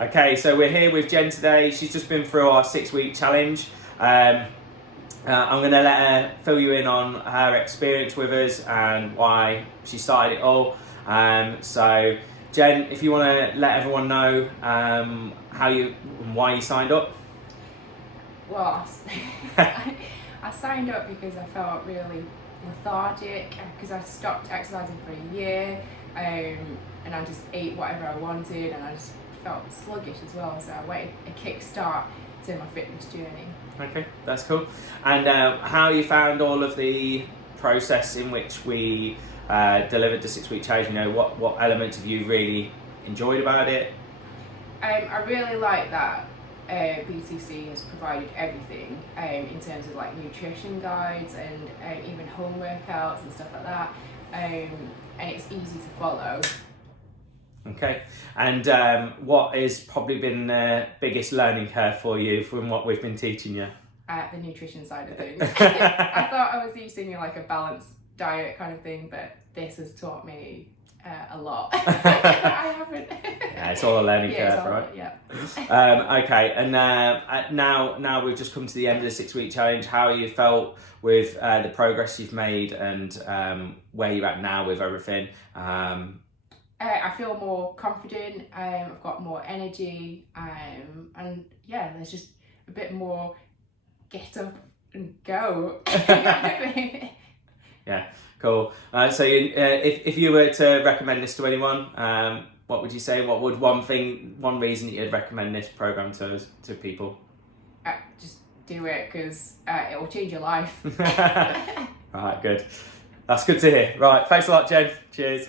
Okay, so we're here with Jen today. She's just been through our 6-week challenge. I'm going to let her fill you in on her experience with us and why she started it all. So, Jen, if you want to let everyone know why you signed up. Well, I signed up because I felt really lethargic because I stopped exercising for a year, and I just ate whatever I wanted, and I just felt sluggish as well. So I wanted a kickstart to my fitness journey. Okay, that's cool. And how you found all of the process in which we delivered the 6-week challenge? You know, what elements have you really enjoyed about it? I really like that BTC has provided everything in terms of like nutrition guides and even home workouts and stuff like that, and it's easy to follow. Okay, and what has probably been the biggest learning curve for you from what we've been teaching you? The nutrition side of things. I thought I was using like a balanced diet kind of thing, but this has taught me a lot. I haven't. Yeah, it's all a learning curve, right? Yeah. Okay, and now we've just come to the end of the 6-week challenge. How you felt with the progress you've made and where you're at now with everything? I feel more confident. I've got more energy, and yeah, there's just a bit more get up and go. Yeah, cool. So if you were to recommend this to anyone, what would you say? What would one reason that you'd recommend this program to people? Just do it because it will change your life. All right, good. That's good to hear. Right, thanks a lot, Jen. Cheers.